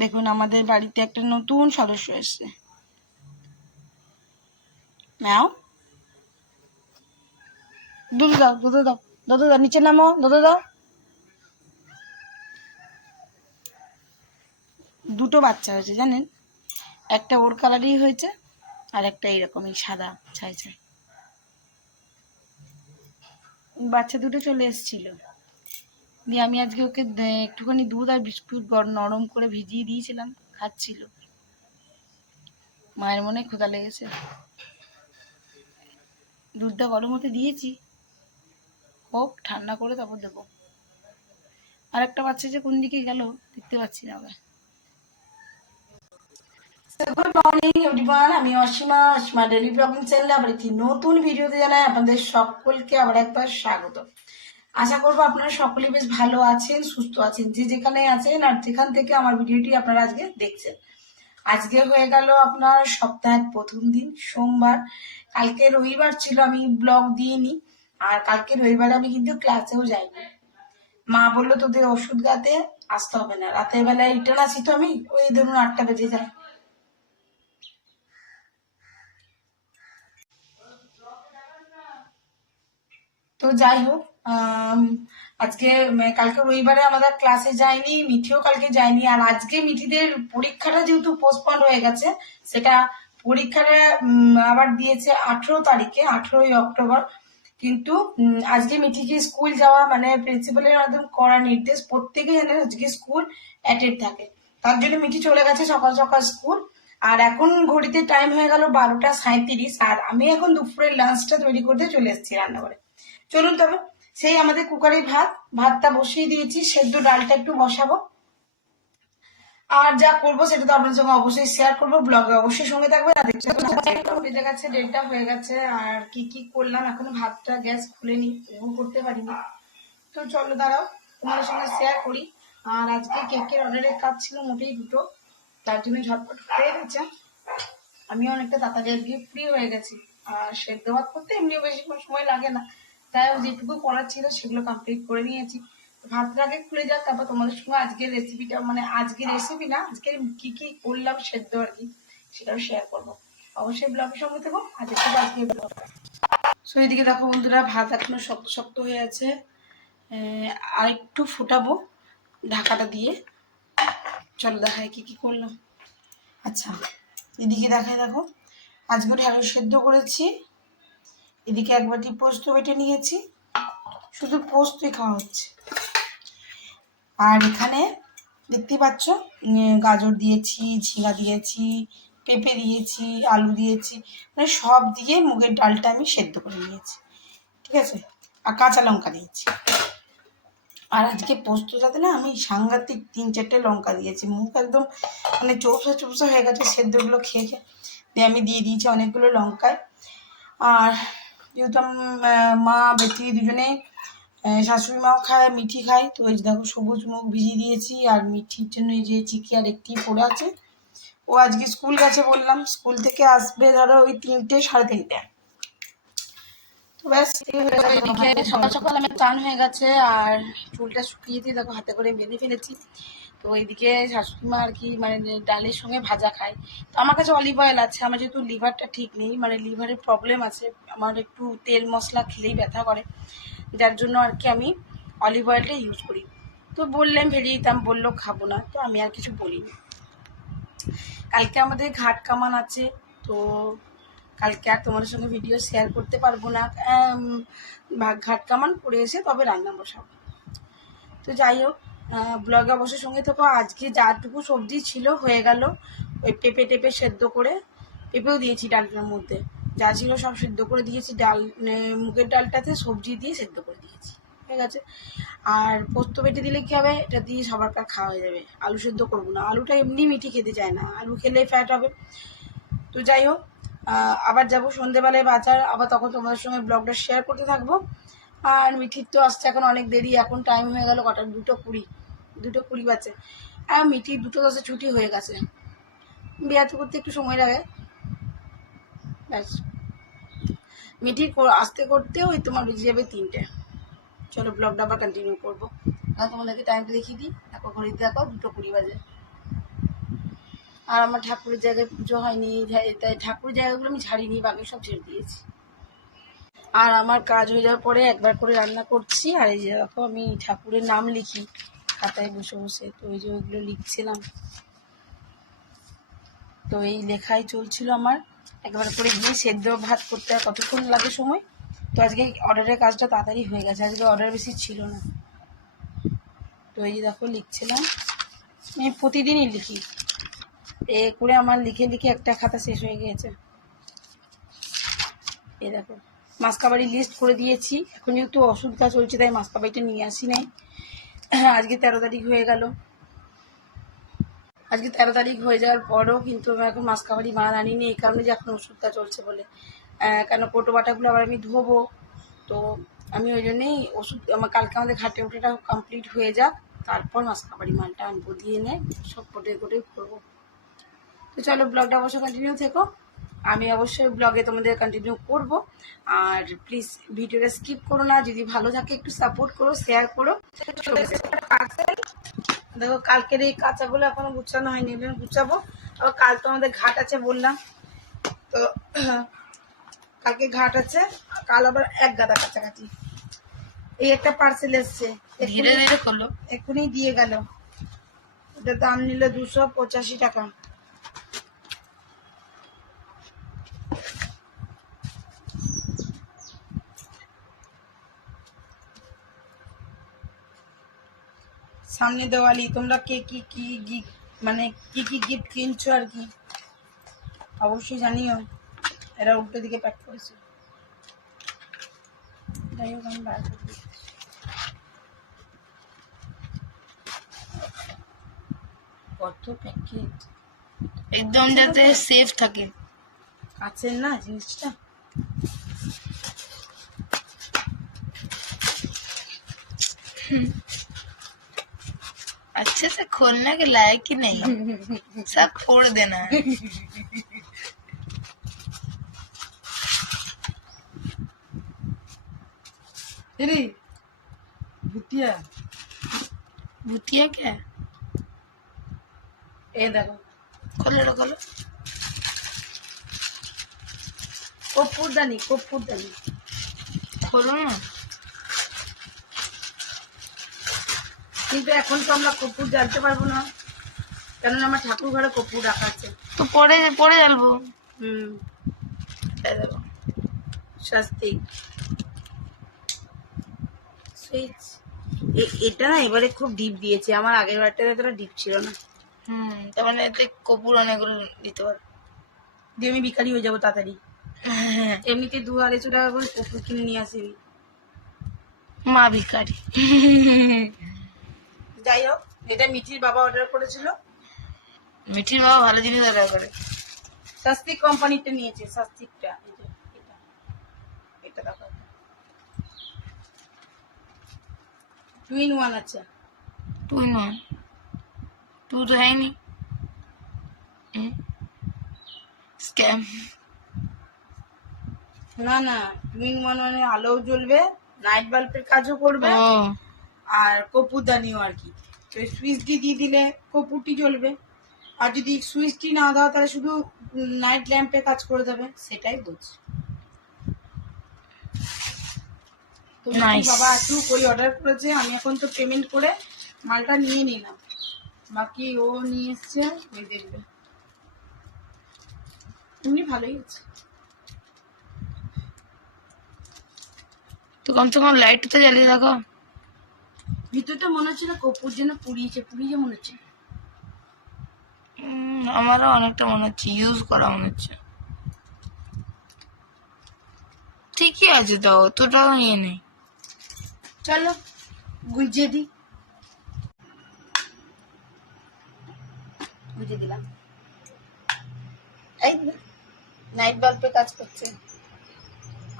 দেখুন, আমাদের বাড়িতে একটা নতুন সদস্য এসছে। ম্যাও দুধ দাও দুধ দাও দুধ দাও, নিচে নামো দুধ দাও। দুটো বাচ্চা হয়েছে, জানেন? একটা ওর কালারই হয়েছে, আর একটা এইরকমই সাদা, ছাই ছাই। বাচ্চা দুটো চলে এসেছিল। দিয়ে আমি আজকে ওকে একটুখানি দুধ আর বিস্কুট নরম করে ভিজিয়ে দিয়েছিলাম, খাচ্ছিল। মায়ের মনে ক্ষুধা লেগেছে। দুধটা গরম হতে দিয়েছি। হোক, ঠান্ডা করে তারপর দেবো। আর একটা বাচ্চা যে কোন দিকে গেল, দেখতে পাচ্ছি না গুড মর্নিং এভরিওয়ান আমি অসীমা অসীমা ডেলি ব্লগিং চ্যানেলে আবার একটি নতুন ভিডিওতে জানাই আপনাদের সকলকে আবার একবার স্বাগত। আশা করব আপনারা সকলে বেশ ভালো আছেন, সুস্থ আছেন, যে যেখানে আছেন আর যেখান থেকে আমার ভিডিওটি আপনারা আজকে দেখছেন। আজকে হয়ে গেল আপনার সপ্তাহের প্রথম দিন, সোমবার। কালকে রবিবার ছিল, আমি ব্লগ দিইনি। আর কালকে রবিবারে আমি কিন্তু ক্লাসেও যাইনি। মা বলল, তোদের ওষুধ গাতে আসতে হবে না। রাতের বেলায় রিটার্ন আসি তো আমি? ওই ধরুন আটটা বেজে যায়। তো যাই হোক আজকে কালকে রবিবারে আমাদের ক্লাসে যায়নি মিঠিও কালকে যায়নি, আর আজকে মিঠিদের পরীক্ষাটা যেহেতু পোস্টপন্ড হয়ে গেছে, সেটা পরীক্ষাটা আবার দিয়েছে আঠেরো তারিখে, আঠেরোই অক্টোবর। কিন্তু আজকে মিঠিকে স্কুল যাওয়া মানে প্রিন্সিপালের মাধ্যমে করা নির্দেশ প্রত্যেকে যেন আজকে স্কুল অ্যাটেন্ড থাকে। তার জন্য মিঠি চলে গেছে সকাল সকাল স্কুল আর এখন ঘড়িতে টাইম হয়ে গেল বারোটা সাঁত্রিশ আর আমি এখন দুপুরের লাঞ্চটা তৈরি করতে চলে এসেছি রান্নাঘরে। চলুন তবে। সেই আমাদের কুকারে ভাত, ভাতটা বসিয়ে দিয়েছি, সেদ্ধ ডালটা একটু বসাবো। আর যা করব সেটা তো আপনার সঙ্গে অবশ্যই শেয়ার করব ব্লগে অবশ্যই সঙ্গে থাকবে বেজে গেছে ডেটটা হয়ে গেছে, আর কি কি করলাম, এখনও ভাতটা গ্যাস খুলেনি ও করতে পারিনি। তো চলো দাঁড়াও, তোমাদের সঙ্গে শেয়ার করি। আর আজকে কেকের অর্ডারের কাজ ছিল মোটেই দুটো, তার জন্য ঝটপট হয়ে গেছে আমি অনেকটা তাড়াতাড়ি, আজকে ফ্রি হয়ে গেছি। আর সেদ্ধ ভাত করতে এমনিও বেশি সময় লাগে না। তাই যেটুকু করার ছিল সেগুলো কমপ্লিট করে নিয়েছি। ভাতটা আগে খুলে যাক, তারপর তোমাদের সঙ্গে আজকের রেসিপিটা মানে আজকের রেসিপি না, আজকের কি কি করলাম সেদ্ধ আর কি সেটাও শেয়ার করব। অবশ্যই ব্লগের সঙ্গে থেকো আর দেখতে আজকে সো এদিকে দেখো বন্ধুরা, ভাত এখনও শক্ত শক্ত হয়ে আছে। আর একটু ফুটাবো ঢাকাটা দিয়ে। চলো দেখায় কি কি করলাম। আচ্ছা এদিকে দেখায় দেখো, আজকে ঢেঁড়স সেদ্ধ করেছি। এদিকে এক বাটি পোস্ত বেটে নিয়েছি? শুধু পোস্তই খাওয়া হচ্ছে। আর এখানে দেখতেই পাচ্ছ গাজর দিয়েছি, ঝিঙা দিয়েছি, পেঁপে দিয়েছি, আলু দিয়েছি মানে সব দিয়ে মুগের ডালটা আমি সেদ্ধ করে নিয়েছি। ঠিক আছে? আর কাঁচা লঙ্কা দিয়েছি। আর আজকে পোস্তটাতে না, আমি সাংঘাতিক তিন চারটে লঙ্কা দিয়েছি। মুখ একদম মানে চোপসা চোপসা হয়ে গেছে, সেদ্ধগুলো খেয়ে খেয়ে। দিয়ে আমি দিয়ে দিয়েছি অনেকগুলো লঙ্কায়। আর যেহেতু মা, বেটি দুজনে শাশুড়ি মাও খায়, মিঠি খায়, তো এই দেখো সবুজ মুখ ভিজিয়ে দিয়েছি, আর মিঠির জন্য এই যে চিকি আর একটি পড়ে আছে। ও আজকে স্কুল গেছে বললাম, স্কুল থেকে আসবে ধরো ওই তিনটে, সাড়ে তিনটে তো ব্যাস এই হয়ে গেল। এদিকে সকাল সকাল আমার চান হয়ে গেছে আর চুলটা শুকিয়ে দিয়ে দেখো হাতে করে বেঁধে ফেলেছি। তো এইদিকে শাশুড়ি মা আর কি মানে ডালের সঙ্গে ভাজা খায়। তো আমার কাছে অলিভ অয়েল আছে আমার যেহেতু লিভারটা ঠিক নেই মানে লিভারের প্রবলেম আছে আমার একটু তেল মশলা খেলেই ব্যথা করে। যার জন্য আর কি আমি অলিভ অয়েলটা ইউজ করি। তো বললাম ভেরিয়ে দিতাম বলল খাব না তো আমি আর কিছু বলিনি। কালকে আমাদের ঘাট কামান আছে তো কালকে আর তোমাদের সঙ্গে ভিডিও শেয়ার করতে পারব না। ঘাট কামান করে এসে তবে রান্না বসাবো। তো যাই হোক ব্লগে অবশ্যই সঙ্গে থেকো। আজকে যাটুকু সবজি ছিল, হয়ে গেল ওই পেঁপে টেপে সেদ্ধ করে পেঁপেও দিয়েছি ডালটার মধ্যে। যা ছিল সব সেদ্ধ করে দিয়েছি। ডাল মানে মুগের ডালটাতে সবজি দিয়ে সেদ্ধ করে দিয়েছি। ঠিক আছে? আর পোস্ত বেটে দিলে কী হবে? এটা দিয়ে সবার কার খাওয়া হয়ে যাবে। আলু সেদ্ধ করব না। আলুটা এমনি মিঠি খেতে চায় না। আলু খেলে ফ্যাট হবে। তো যাই হোক আবার যাব সন্ধেবেলায় বাজার, আবার তখন তোমাদের সঙ্গে ব্লগটা শেয়ার করতে থাকব। আর মিঠির তো আসছে এখন অনেক দেরি, এখন টাইম হয়ে গেল কটা, দুটো কুড়ি দুটো কুড়ি বাজে। আর মিঠি দুটো দশে ছুটি হয়ে গেছে। বিয়াতে করতে একটু সময় লাগে। ব্যাস। মিঠি আসতে করতে ওই তোমার বেজে যাবে তিনটে। চলো ব্লগটা আবার কন্টিনিউ করব। তোমাদেরকে টাইমটা দেখিয়ে দিই। এখন ঘড়িতে দেখো দুটো কুড়ি বাজে। আর আমার ঠাকুরের জায়গায় পুজো হয়নি তাই ঠাকুরের জায়গাগুলো আমি ঝাড়িনি, বাকি সব ছেড়ে দিয়েছি। আর আমার কাজ হয়ে যাওয়ার পরে একবার করে রান্না করছি, আর এই যে দেখো আমি ঠাকুরের নাম লিখি, খাতায় বসে বসে, তো এই যে ওইগুলো লিখছিলাম। তো এই লেখাই চলছিল আমার। একবার করে গিয়ে সেদ্ধ ভাত করতে আর কতক্ষণ লাগে সময়? তো আজকে অর্ডারের কাজটা তাড়াতাড়ি হয়ে গেছে, আজকে অর্ডার বেশি ছিল না। তো এই যে দেখো লিখছিলাম। আমি প্রতিদিনই লিখি। এ করে আমার লিখে লিখে একটা খাতা শেষ হয়ে গিয়েছে। এই দেখো, মাসকাবাড়ি লিস্ট করে দিয়েছি। এখন যেহেতু অসুবিধা চলছে, তাই মাসকাবাড়িটা নিয়ে আসি নাই। আজকে তেরো তারিখ হয়ে গেল। আজকে তেরো তারিখ হয়ে যাওয়ার পরও কিন্তু আমি এখন মাসকাবাড়ি বানান আনিনি, এই কারণে যে এখন ওষুধটা চলছে বলে। কেন কোটো বাটাগুলো আবার আমি ধোবো। তো আমি ওই জন্যেই ওষুধ, আমার কালকে আমাদের ঘাটে ওঠাটা কমপ্লিট হয়ে যাক, তারপর মাসকাবাড়ি মালটা আনব, দিয়ে নেয় সব কোটে কোটে করব। তো চলো ব্লগটা অবশ্যই কন্টিনিউ থেকো। আমি অবশ্যই ব্লগে তোমাদের কন্টিনিউ করব। আর প্লিজ ভিডিওটা স্কিপ করো না যদি ভালো থাকে একটু সাপোর্ট করো শেয়ার করো। দেখো কালকের এই কাঁচাগুলো এখনও গুছানো হয়নি এগুলো গুছাবো। আবার কাল তো আমাদের ঘাট আছে বললাম। তো কালকে ঘাট আছে কাল আবার এক গাদা কাছাকাছি এই একটা পার্সেল এসছে। এক্ষুনি দিয়ে গেল। ওটার দাম নিল দুশো পঁচাশি টাকা। সামনে দেওয়ালি তোমরা কে কি কি গিফট মানে কি কি গিফট কিনছো আর কি? অবশ্যই জানিও। এরা উল্টো দিকে প্যাক করেছে। যাই হোক আমি বার করে কত প্যাকেট একদম যাতে সেফ থাকে। কাছের না জিনিসটা? अच्छे से खोलने के लायक ही नहीं सब फोड़ देना है। भुतिया। भुतिया क्या ए देखो। खोलो खोलो कोपूरदानी कोपूरदानी खोलो ना। কিন্তু এখন তো আমরা কপুর জ্বালতে পারব না। কেননা আমার ঠাকুর ঘরে কপুর রাখা আছে। तो পরে পরে জ্বালবো? হুম। দেখো সুইচ এটা না এবারে খুব ডিপ দিয়েছে। আমার আগের বারটা এতটা ডিপ ছিল না। হুম তার মানে এতে কপুর অনেকগুলো দিতে পারো দিয়ে আমি বিকারি হয়ে যাব তাড়াতাড়ি। এমনিতে দু আড়াইশো টাকা করে কপুর কিনে নিয়ে আসি মা ভিখারি। যাই হোক এটা মিঠির বাবা অর্ডার করেছিল। মিঠির বাবা ভালো জিনিস অর্ডার করে। কোম্পানিটা নিয়েছে এটা। দেখো। ওয়ান আছে। ওয়ান টু তো হয়নি। স্ক্যাম না না টু ওয়ান মানে আলোও জ্বলবে নাইট বাল্বের কাজও করবে। আর কপুরদানিও আর কি। তো সুইচটি দিয়ে দিলে কপুরটি জ্বলবে। আর যদি সুইচটি না দাও তাহলে শুধু নাইট ল্যাম্পে কাজ করে দেবে সেটাই বলছি। তো বাবা একটু কই অর্ডার করেছে আমি এখন তো পেমেন্ট করে মালটা নিয়ে নিলাম। বাকি ও নিয়ে এসছে ওই দেখবে। এমনি ভালোই আছে তো কম সে কম লাইট তো জ্বালিয়ে দেখো ভিতরটা মনে হচ্ছে না কপুর যেন পুড়িয়েছে পুড়িয়ে মনে হচ্ছে। উম, আমারও অনেকটা মনে হচ্ছে ইউজ করা মনে হচ্ছে। ঠিকই আছে তো অতটাও ইয়ে নেই। চলো গুজিয়ে দিই। গুজিয়ে দিলাম। এই নাইট বাল্বে কাজ করছে।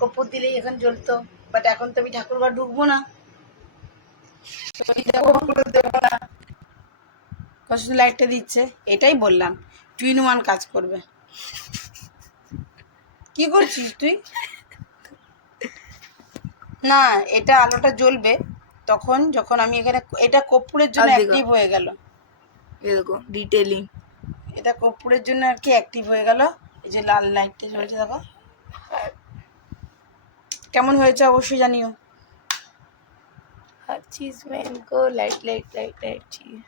কপুর দিলেই এখন জ্বলতো বাট এখন তো আমি ঠাকুর ঘর ঢুকবো না। শুধু লাইটটা দিচ্ছে? এটাই বললাম। টু ইন ওয়ান কাজ করবে। কি করছিস তুই? না এটা আলোটা জ্বলবে। তখন যখন আমি এখানে এটা কর্পূরের জন্য অ্যাক্টিভ হয়ে গেল। দেখো ডিটেলিং এটা কর্পূরের জন্য আর কি অ্যাক্টিভ হয়ে গেল। এই যে লাল লাইটটা জ্বলছে দেখো। কেমন হয়েছে অবশ্যই জানিও। हर चीज में इनको लाइट लाइट लाइट लाइट चाहिए